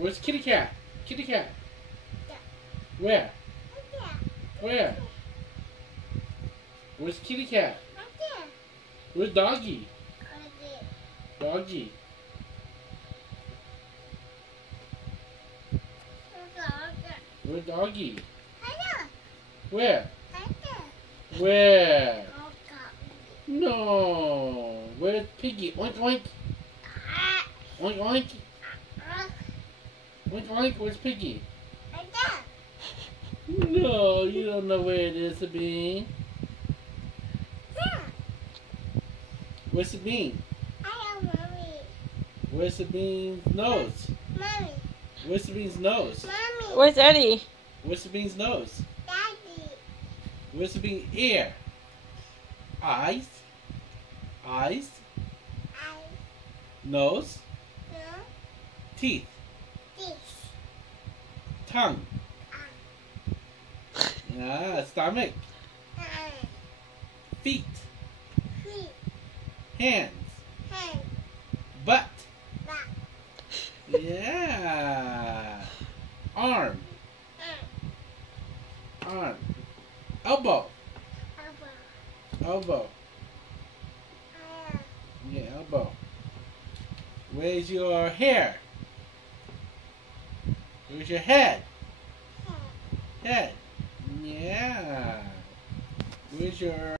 Where's kitty cat? Kitty cat. Yeah. Where? Yeah. Where? Where's kitty cat? Yeah. Where's doggy? Okay. Doggy. Where's doggy? Hello. Where? Hello. Where? Okay. No. Where's piggy? Oink oink. Oink oink. Oink oink. Where's piggy? No, you don't know where it is, Sabine. Where's Sabine? I am mommy. Where's Sabine's nose? Mommy. Where's Sabine's nose? Mommy. Where's Eddie? Where's Sabine's nose? Daddy. Where's Sabine's ear? Eyes? Eyes? I. Nose? No. Teeth? This. Tongue? Stomach? Feet? Feet. Hands? Hand. Butt? Back. Yeah. Arm? Arm. Elbow? Elbow. Elbow. Yeah, elbow. Where's your hair? Where's your head? Head. Head. Yeah. Where's your